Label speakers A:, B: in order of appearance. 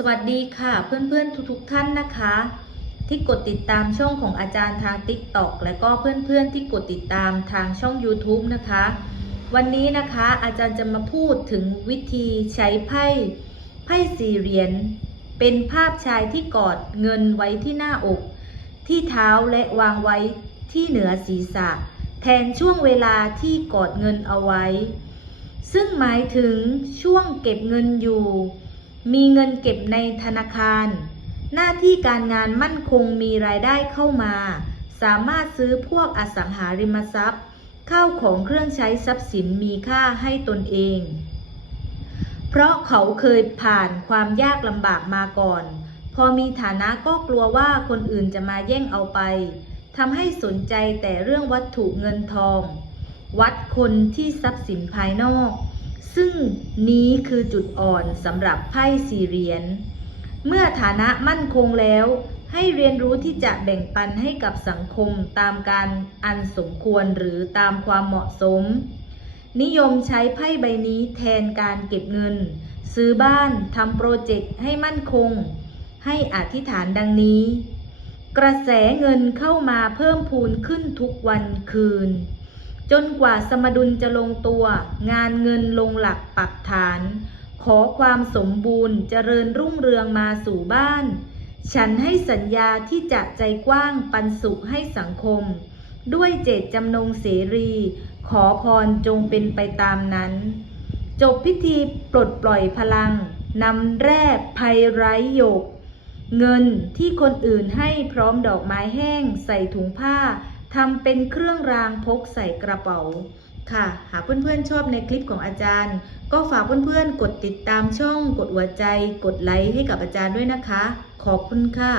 A: สวัสดีค่ะเพื่อนๆทุกๆท่านนะคะ ที่กดติดตามช่องของอาจารย์ทาง TikTok และก็เพื่อนๆที่กดติดตามทางช่อง YouTube นะคะ วันนี้นะคะอาจารย์จะมาพูดถึงวิธีใช้ไพ่ไพ่สี่เหรียญเป็นภาพชายที่กอดเงินไว้ที่หน้าอก ที่เท้าและวางไว้ที่เหนือศีรษะ แทนช่วงเวลาที่กอดเงินเอาไว้ ซึ่งหมายถึงช่วงเก็บเงินอยู่ มีเงินเก็บในธนาคาร หน้าที่การงานมั่นคงมีรายได้เข้ามา สามารถซื้อพวกอสังหาริมทรัพย์ ข้าวของเครื่องใช้ทรัพย์สินมีค่าให้ตนเอง เพราะเขาเคยผ่านความยากลำบากมาก่อน พอมีฐานะก็กลัวว่าคนอื่นจะมาแย่งเอาไปทำให้สนใจแต่เรื่องวัตถุเงินทอง วัดคนที่ทรัพย์สินภายนอก ซึ่งนี้คือจุดอ่อนสำหรับไพ่สี่เหรียญ เมื่อฐานะมั่นคงแล้ว ให้เรียนรู้ที่จะแบ่งปันให้กับสังคมตามการอันสมควรหรือตามความเหมาะสม นิยมใช้ไพ่ใบนี้แทนการเก็บเงิน ซื้อบ้านทำโปรเจกต์ให้มั่นคง ให้อธิษฐานดังนี้ กระแสเงินเข้ามาเพิ่มพูนขึ้นทุกวันคืน จนกว่าสมดุลจะลงตัว งานเงินลงหลักปักฐาน ขอความสมบูรณ์เจริญรุ่งเรืองมาสู่บ้าน ฉันให้สัญญาที่จะใจกว้างปันสุขให้สังคม ด้วยเจตจำนงเสรี ขอพรจงเป็นไปตามนั้น จบพิธีปลดปล่อยพลังนำแร่ภัยไร้หยก เงินที่คนอื่นให้พร้อมดอกไม้แห้งใส่ถุงผ้า ทำเป็นเครื่องรางพกใส่กระเป๋าค่ะ หากเพื่อนๆชอบในคลิปของอาจารย์ ก็ฝากเพื่อนๆกดติดตามช่อง กดหัวใจ กดไลค์ให้กับอาจารย์ด้วยนะคะ ขอบคุณค่ะ